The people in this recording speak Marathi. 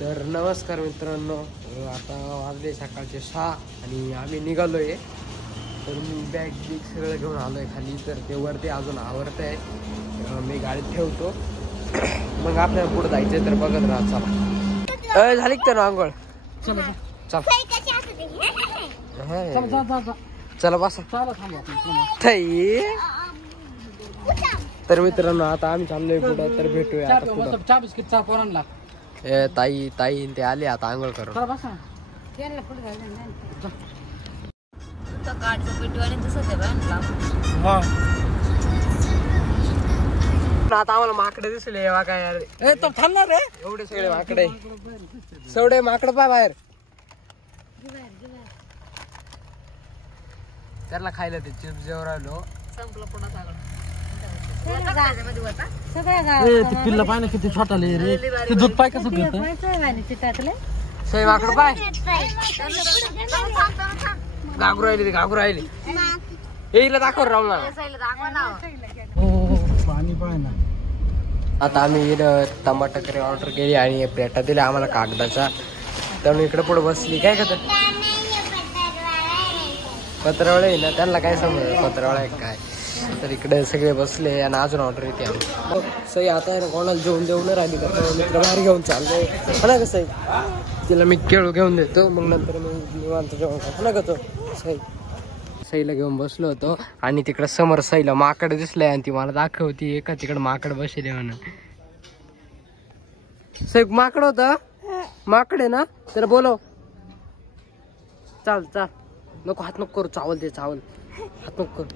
तर नमस्कार मित्रांनो, आता वाजले सकाळचे 6 आणि आम्ही निघालोय. तर मी बॅग बिग सगळं घेऊन आलोय खाली. तर ते वरती अजून आवरत आहे, मी गाडीत ठेवतो. मग आपल्याला पुढे जायचंय, तर बघत राहा. चला झाली तर आंघोळ. चल चला बसा. तर मित्रांनो आता आम्ही चाललोय पुढं. तर भेटूया ताई ते आले आता आंघोळ करून. आता आम्हाला माकडे दिसले काय यार. थांबणार रे, एवढे सगळे माकडे. सवडे माकड पाय बाहेर. त्याला खायला ते चिप्स जेव राहिलो. पिल्ला पाय ना किती छोटा रे. ते दूध पाय कसं पितं. सई माकड पाय घागरू राहिले. येईला दाखव राहू ना. पाणी पाय ना. आता आम्ही टमाटर करी ऑर्डर केली आणि प्लेटा दिल्या आम्हाला कागदाचा. त्यामुळे इकडे पुढे बसली. काय करत पत्रावळे ना, त्यांना काय समज पत्रावळा आहे काय. तर इकडे सगळे बसले आणि अजून ऑर्डर येते आम्ही. सई आता आहे ना, कोणाला जेवण देऊ नाही राहिली. तर मित्र बाहेर घेऊन चाललोय ना का सई. तिला मी केळू घेऊन देतो, मग नंतर मी निवांत जेवण करतो ना का. तो सईला घेऊन बसलो होतो आणि तिकडे समोर सईला माकड दिसलंय आणि ती मला दाखवती एका तिकडे माकड बसले म्हणून. सई माकड होत. माकड आहे ना, तर बोलव. चाल नको हात नको करू. चावल हात नको करू.